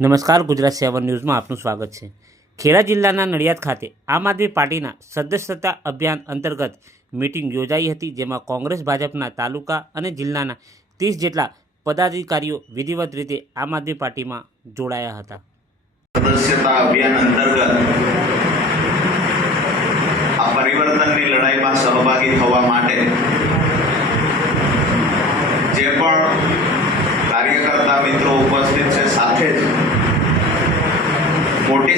નમસ્કાર, ગુજરાત સેવન ન્યૂઝમાં આપનું સ્વાગત છે. ખેડા જિલ્લાના નડિયાદ ખાતે આમ આદમી પાર્ટીના સદસ્યતા અભિયાન અંતર્ગત મિટિંગ યોજાઈ હતી, જેમાં કોંગ્રેસ, ભાજપના તાલુકા અને જિલ્લાના ત્રીસ જેટલા પદાધિકારીઓ વિધિવત રીતે આમ આદમી પાર્ટીમાં જોડાયા હતા. સદસ્યતા અભિયાન અંતર્ગત આ પરિવર્તનની લડાઈમાં સહભાગી થવા માટે જે પણ કાર્યકર્તા મિત્રો ઉપસ્થિત છે સાથે જ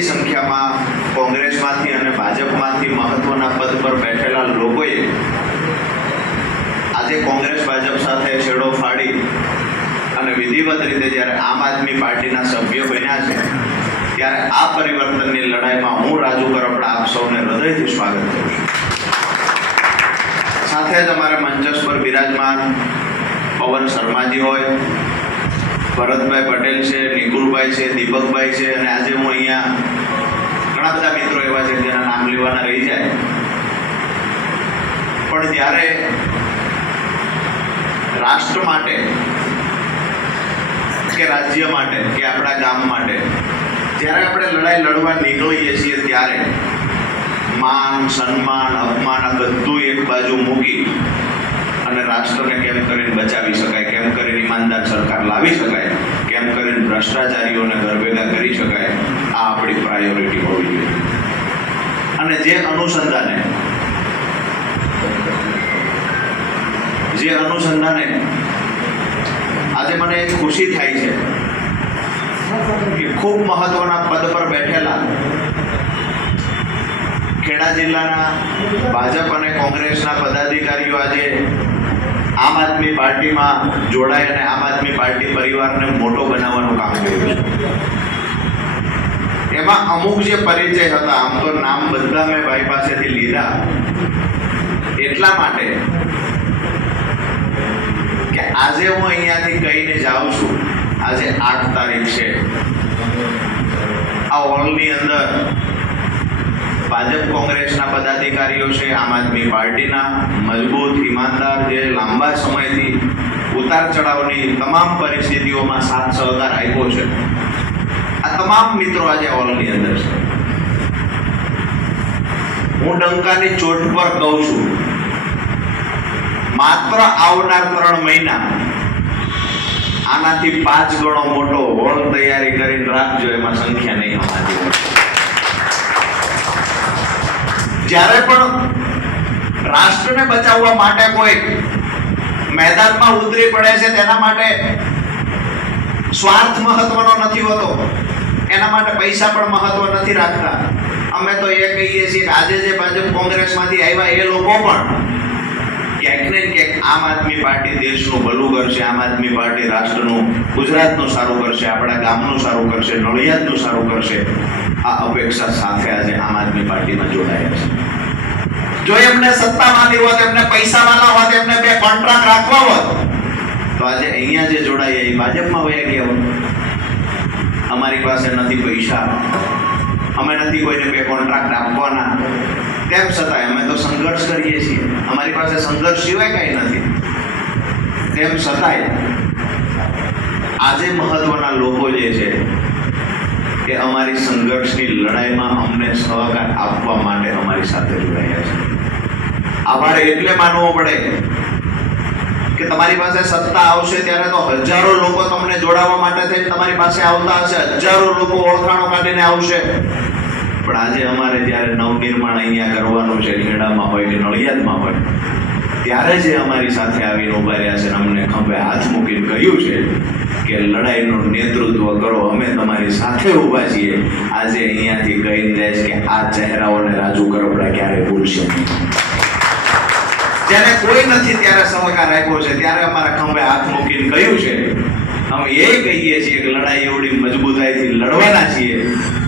મોટી સંખ્યામાં કોંગ્રેસમાંથી અને ભાજપમાંથી મહત્વના પદ પર બેઠેલા લોકોએ આજે કોંગ્રેસ, ભાજપ સાથે છેડો ફાડી અને વિધિવત રીતે જ્યારે આમ આદમી પાર્ટીના સભ્ય બન્યા છે, ત્યારે આ પરિવર્તનની લડાઈમાં હું રાજુ કરપડા આપ સૌને હૃદયથી સ્વાગત કરું છું. સાથે જ અમારે મંચસ પર બિરાજમાન પવન શર્માજી હોય, ભરતભાઈ પટેલ છે, નિકુલભાઈ છે, દીપકભાઈ છે અને આજે હું અહીંયા ઘણા બધા મિત્રો એવા છે જેના નામ લેવાના રહી જાય. પણ જ્યારે રાષ્ટ્ર માટે કે રાજ્ય માટે કે આપણા ગામ માટે જ્યારે આપણે લડાઈ લડવા નીકળીએ છીએ ત્યારે માન, સન્માન, અપમાન આ બધું એક બાજુ મૂકી અને રાષ્ટ્રને કેમ કરીને બચાવી શકાય, કેમ કરીને ઈમાનદાર સરકાર લાવી શકાય ભ્રષ્ટાચારીઓને ઘર ભેગા કરી શકાય, આ આપણી પ્રાયોરિટી હોવી જોઈએ. અને જે અનુસંધાને જે અનુસંધાને આજે મને ખુશી થાય છે કે ખૂબ મહત્વના પદ પર બેઠેલા ખેડા જિલ્લાના ભાજપ અને કોંગ્રેસના પદાધિકારીઓ આજે આમ આદમી પાર્ટીમાં જોડાય અને આમ આદમી પાર્ટી પરિવારને મોટો બનાવવાનું કામ કર્યું એમાં અમુક જે પરિચય હતા, આમ તો નામ બધા મેં ભાઈ પાસેથી લીધા. એટલા માટે કે આજે હું અહીંયાથી કહીને જાઉં છું, આજે આઠ તારીખ છે. આ હોલની અંદર ભાજપ કોંગ્રેસના પદાધિકારીઓ છે, આમ આદમી પાર્ટીના મજબૂત, ઈમાનદાર જે લાંબા સમયથી ઉતાર ચઢાવની તમામ પરિસ્થિતિઓમાં સાથ સહકાર આપ્યો છે. આ તમામ મિત્રો આજે હોલની અંદર છે. હું ડંકાની ચોટ પર કહું છું, માત્ર આવનાર ત્રણ મહિના આનાથી પાંચ ગણો મોટો હોલ તૈયારી કરીને રાખજો, એમાં સંખ્યા નહીં અમારી. જ્યારે પણ રાષ્ટ્રને બચાવવા માટે કોઈ મેદાનમાં ઉતરી પડે છે, તેના માટે સ્વાર્થ મહત્વનો નથી હોતો. એના માટે પૈસા પણ મહત્વ નથી રાખતા. અમે તો એ કહીએ છીએ કે આજે જે ભાજપ કોંગ્રેસમાંથી આવ્યા, એ લોકો પણ ક્યાંક ને ક્યાંક આમ આદમી પાર્ટી દેશનું ભલું કરશે, આમ આદમી પાર્ટી રાષ્ટ્રનું, ગુજરાતનું સારું કરશે, આપણા ગામનું સારું કરશે, નડિયાદનું સારું કરશે. આ અપેક્ષા સાથે આજે આમ આદમી પાર્ટીમાં જોડાયા છે. જો એમને સત્તામાંથી હોત, એમને પૈસાવાળા હોત, એમને બે કોન્ટ્રાક્ટ રાખવા હોત, તો આજે અહીંયા જે જોડાયા એ ભાજપમાં વયા ગયા હોત. અમારી પાસે નથી પૈસા. અમે નથી કોઈને બે કોન્ટ્રાક્ટ આપવાના. તેમ છતાં તો સંઘર્ષ કરીએ છીએ. અમારી પાસે સંઘર્ષ સિવાય કાંઈ નથી. તેમ છતાંય, આજે મહત્વના લોકો જે છે કે અમારી સંઘર્ષની લડાઈમાં અમને સહકાર આપવા માટે અમારી સાથે જોડાયા છે. આભાર એટલે માનવો પડે કે તમારી પાસે સત્તા આવશે ત્યારે તો હજારો લોકો તમને જોડાવા માટે થઈને તમારી પાસે આવતા હશે, હજારો લોકો ઓળખાણો કાઢીને આવશે. પણ આજે અમારે જ્યારે નવનિર્માણ અહીંયા કરવાનું છે, ખેડામાં હોય કે નડિયાદમાં હોય, ત્યારે જે અમારી સાથે આવીને ઊભા રહ્યા છે અમને ખંભે હાથ મૂકીને કહ્યું છે કે લડાઈનું નેતૃત્વ કરો, અમે તમારી સાથે ઊભા છીએ. આજે અહીંયાથી જાય છે કે આ ચહેરાઓને રાજુ કરપડા ક્યારે ભૂલશે જ્યારે કોઈ નથી ત્યારે સહકાર આપ્યો છે, ત્યારે અમારા ખંભે હાથ મૂકીને કહ્યું છે, અમે એ કહીએ છીએ કે લડાઈ એવડી મજબૂતાઈથી લડવાના છીએ.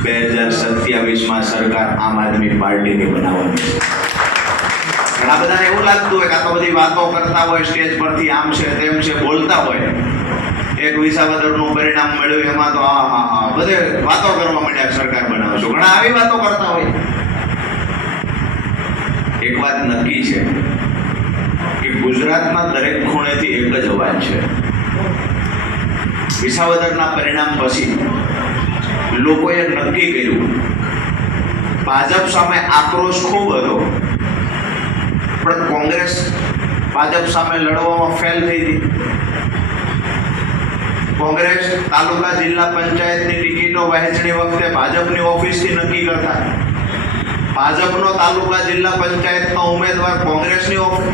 બે હજાર સત્યાવીસમાં સરકાર આમ આદમી પાર્ટીની બનાવવાની છે. ઘણા બધાને એવું લાગતું હોય કે આ તો બધી વાતો કરતા હોય, સ્ટેજ પરથી આમ છે, તેમ છે, બોલતા હોય. એક વિસાવદરનું પરિણામ મળ્યું, એમાં તો હા હા હા બધે વાતો કરવા માંડ્યા સરકાર બનાવશો ઘણા આવી વાતો કરતા હોય? એક વાત નક્કી છે કે ગુજરાતમાં દરેક ખૂણેથી એક જ અવાજ છે. વિસાવદરના પરિણામ પછી લોકોએ નક્કી કર્યું. ભાજપ સામે આક્રોશ ખૂબ હતો. પણ કોંગ્રેસ ભાજપ સામે લડવામાં ફેલ થઈ હતી. કોંગ્રેસ તાલુકા જિલ્લા પંચાયતની ટિકિટો વહેંચણી વખતે ભાજપની ઓફિસથી નક્કી કરતા. ભાજપનો તાલુકા જિલ્લા પંચાયતનો ઉમેદવાર કોંગ્રેસની ઓફ-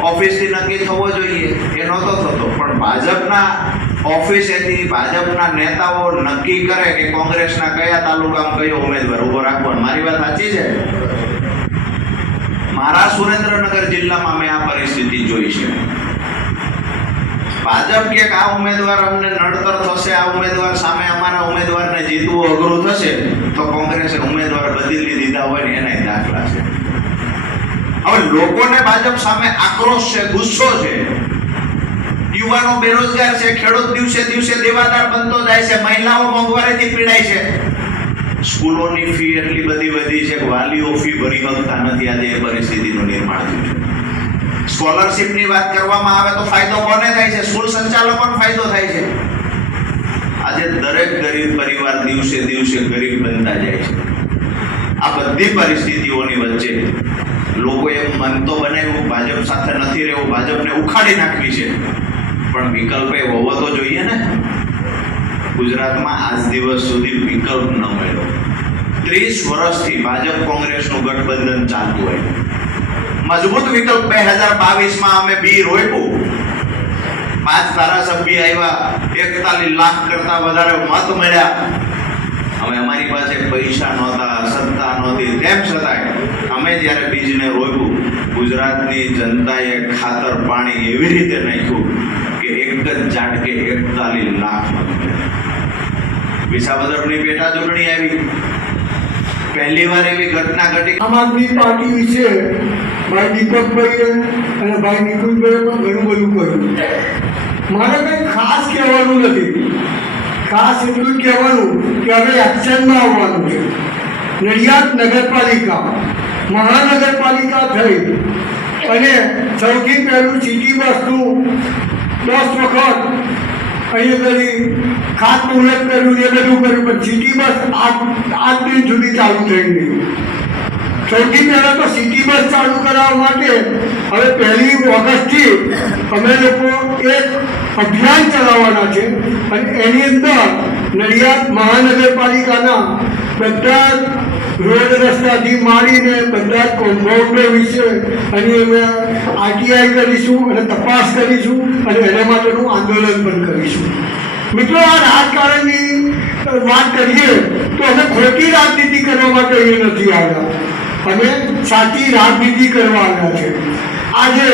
ઓફિસથી નક્કી થવો જોઈએ. એ નહોતો થતો. પણ ભાજપના ઓફિસેથી ભાજપના નેતાઓ નક્કી કરે કે કોંગ્રેસના કયા તાલુકામાં કયો ઉમેદવાર ઊભો રાખવાનો. મારી વાત સાચી છે? મારા સુરેન્દ્રનગર જિલ્લામાં મેં આ પરિસ્થિતિ જોઈ છે. ભાજપ કે આ ઉમેદવાર અમને નડતર થશે, આ ઉમેદવાર સામે અમારા ઉમેદવારને જીતવું અઘરું થશે, તો કોંગ્રેસે ઉમેદવાર બદલી દીધા હોય ને એના દાખલા છે. હવે લોકોને ભાજપ સામે આક્રોશ છે, ગુસ્સો છે. યુવાનો બેરોજગાર છે, ખેડૂત દિવસે દિવસે દેવાદાર બનતો જાય છે, મહિલાઓ મોંઘવારીથી પીડાય છે. સ્કૂલોની ફી એટલી બધી વધી છે વાલીઓ ફી ભરી શકતા નથી, આજે એ પરિસ્થિતિનું નિર્માણ થયું છે. સ્કોલરશિપની વાત કરવામાં આવે તો ફાયદો કોને થાય છે? સ્કૂલ સંચાલકોને ફાયદો થાય છે. આજે દરેક ગરીબ પરિવાર દિવસે દિવસે ગરીબ બનતા જાય છે. આ બધી પરિસ્થિતિઓની વચ્ચે લોકોએ મન તો બનાવ્યું, ભાજપ સાથે નથી રહેવું, ભાજપને ઉખાડી નાખવી છે. પણ વિકલ્પ એ હોવો તો જોઈએ ને. ગુજરાતમાં આજ દિવસ સુધી વિકલ્પ ન મળ્યો. ત્રીસ વર્ષથી ભાજપ કોંગ્રેસનું ગઠબંધન ચાલતું હોય. મજબૂત વિકલ્પ બે હજાર બાવીસમાં અમે બી રોપ્યું. પાંચ ધારાસભ્ય આવ્યા, એકતાલીસ લાખ કરતા વધારે મત મળ્યા. હવે અમારી પાસે પૈસા નહોતા, સત્તા નહોતી. તેમ છતાંય અમે જ્યારે બીજને રોપ્યું, ગુજરાતની જનતાએ ખાતર પાણી એવી રીતે નાખ્યું. એક જ ઝાટકે એકતાલીસ લાખ. વિસાવદરની પેટા ચૂંટણી આવી. પહેલી વાર એવી ઘટના ઘટી. આમ આદમી પાર્ટી વિશે ભાઈ દીપકભાઈએ અને ભાઈ નિકુલભાઈએ પણ ઘણું બધું કહ્યું. મારે કંઈ ખાસ કહેવાનું નથી. ખાસ એટલું કહેવાનું કે હવે એક્શનમાં આવવાનું છે. નડિયાદ નગરપાલિકા, મહાનગરપાલિકા થઈ. અને સૌથી પહેલું સિટી બસનું દસ વખત અહીં કરી ઉલ્લેખ કર્યું, એ બધું કર્યું, પણ સિટી બસ આજ દિન સુધી ચાલુ થઈ ગઈ સૌથી પહેલાં તો સિટી બસ ચાલુ કરાવવા માટે હવે પહેલી ઓગસ્ટથી અમે લોકો એક અભિયાન ચલાવવાના છે અને એની અંદર નડિયાદ મહાનગરપાલિકાના બધા રોડ રસ્તાથી માંડીને બધા જ કોમ્પાઉન્ડર વિશે અને અમે આરટીઆઈ કરીશું અને તપાસ કરીશું અને એના માટેનું આંદોલન પણ કરીશું. મિત્રો, આ રાજકારણની વાત કરીએ તો અમે ખોટી રાજનીતિ કરવા માટે એ નથી આવ્યા. અમે સાચી રાજનીતિ કરવા આવ્યા છે. આજે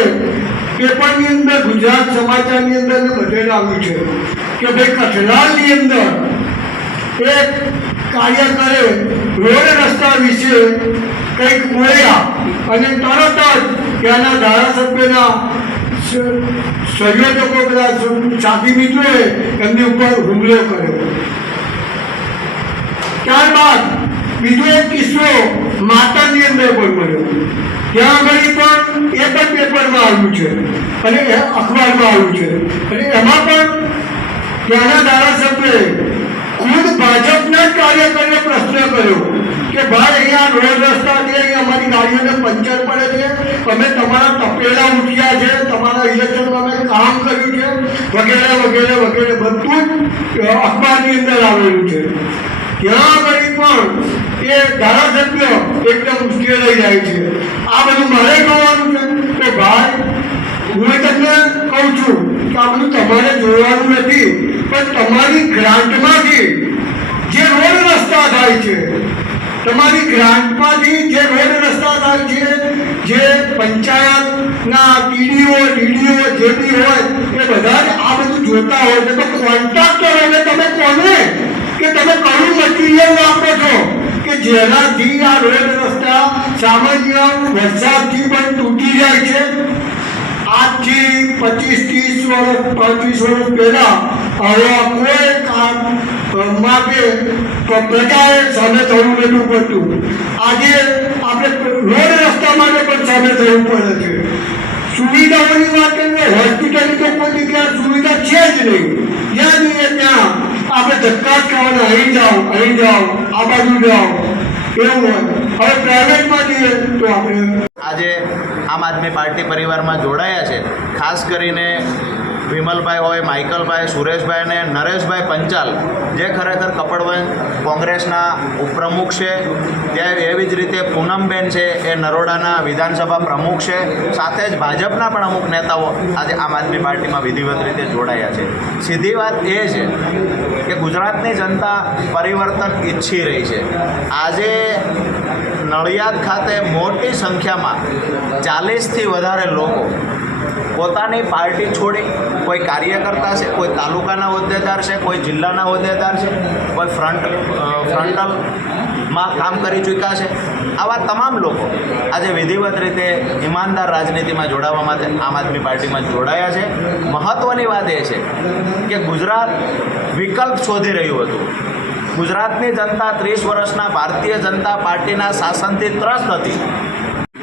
પેપરની અંદર, ગુજરાત સમાચારની અંદર બધે આવ્યું છે કે ભાઈ કઠલાલની અંદર એક કાર્યકરે રોડ રસ્તા વિશે કંઈક બોલ્યા અને તરત જ ત્યાંના ધારાસભ્યના સંયોજકો બધા સાથી મિત્રોએ એમની ઉપર હુમલો કર્યો. ત્યારબાદ બીજો એક કિસ્સો માતાની અંદર પણ મળ્યો. ત્યાં આગળ પણ એ પણ પેપરમાં આવ્યું છે અને અખબારમાં આવ્યું છે. અને એમાં પણ ત્યાંના ધારાસભ્યએ ખુદ ભાજપના કાર્યકરને પ્રશ્ન કર્યો કે ભાઈ, અહીંયા રોડ રસ્તા છે, અહીંયા અમારી ગાડીઓને પંચર પડે છે, અમે તમારા તપેલા ઉઠ્યા છે, તમારા ઇલેક્શનમાં અમે કામ કર્યું છે, વગેરે વગેરે વગેરે, બધું જ અખબારની અંદર આવેલું છે. ત્યાં આગળ પણ એ ધારાસભ્ય એકદમ ઉશ્કેરાઈ જાય છે. આ બધું મારે કહેવાનું છે કે ભાઈ, હું તમને કહું છું કે આ બધું તમારે જોવાનું નથી. પણ તમારી ગ્રાન્ટમાંથી જે રોડ રસ્તા થાય છે, તમારી ગ્રાન્ટમાંથી જે રોડ રસ્તા થાય છે, જે પંચાયતના ટીડીઓ ડીડીઓ જે બી હોય, એ બધા જ આ બધું જોતા હોય તો કોન્ટ્રાક્ટરોને તમે કોને? કે તમે કયું મટીરિયલ વાપરો છો? કે જેનાથી આ રોડ રસ્તા સામાન્ય વરસાદથી પણ તૂટી જાય છે? આજથી પચીસ, ત્રીસ વર્ષ, પાંત્રીસ વર્ષ પહેલા આવા કોઈ કામ માટે પ્રજાએ સામે થવું નતું પડતું. આજે આપણે રોડ રસ્તા માટે પણ સામે થવું પડે છે. સુવિધાઓની વાત કરીએ હોસ્પિટલની તો કોઈ જગ્યાએ સુવિધા છે જ નહીં. જ્યાં જઈએ ત્યાં. આપણે ધક્કા જ ખાવાના, અહીં જાઓ અહીં જાઓ, આ બાજુ જાઓ. એવું હોય. હવે પ્રાઇવેટમાં જઈએ તો આપણે આજે આમ આદમી પાર્ટી પરિવારમાં જોડાયા છે. ખાસ કરીને વિમલભાઈ હોય, માઇકલભાઈ, સુરેશભાઈ અને નરેશભાઈ પંચાલ, જે ખરેખર કપડવંજ કોંગ્રેસના ઉપપ્રમુખ છે. ત્યાં એવી જ રીતે પૂનમબેન છે, એ નરોડાના વિધાનસભા પ્રમુખ છે. સાથે જ ભાજપના પણ અમુક નેતાઓ આજે આમ આદમી પાર્ટીમાં વિધિવત રીતે જોડાયા છે. સીધી વાત એ છે કે ગુજરાતની જનતા પરિવર્તન ઈચ્છી રહી છે. આજે નડિયાદ ખાતે મોટી સંખ્યામાં ચાલીસથી વધારે લોકો પોતાની પાર્ટી છોડી કોઈ કાર્યકર્તા છે, કોઈ તાલુકાના હોદ્દેદાર છે, કોઈ જિલ્લાના હોદ્દેદાર છે, કોઈ ફ્રન્ટ ફ્રન્ટલમાં કામ કરી ચૂક્યા છે. આવા તમામ લોકો આજે વિધિવત રીતે ઈમાનદાર રાજનીતિમાં જોડાવા માટે આમ આદમી પાર્ટીમાં જોડાયા છે. મહત્ત્વની વાત એ છે કે ગુજરાત વિકલ્પ શોધી રહ્યું હતું. ગુજરાતની જનતા ત્રીસ વર્ષના ભારતીય જનતા પાર્ટીના શાસનથી ત્રસ્ત હતી.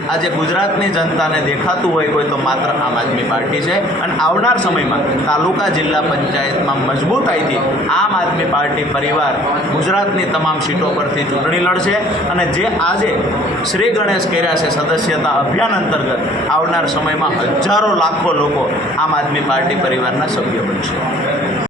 આજે ગુજરાતની જનતાને દેખાતું હોય કોઈ તો માત્ર આમ આદમી પાર્ટી છે. અને આવનાર સમયમાં તાલુકા જિલ્લા પંચાયતમાં મજબૂતાઈથી આમ આદમી પાર્ટી પરિવાર ગુજરાતની તમામ સીટો પરથી ચૂંટણી લડશે. અને જે આજે શ્રી ગણેશ કર્યા છે સદસ્યતા અભિયાન અંતર્ગત, આવનાર સમયમાં હજારો લાખો લોકો આમ આદમી પાર્ટી પરિવારના સભ્ય બનશે.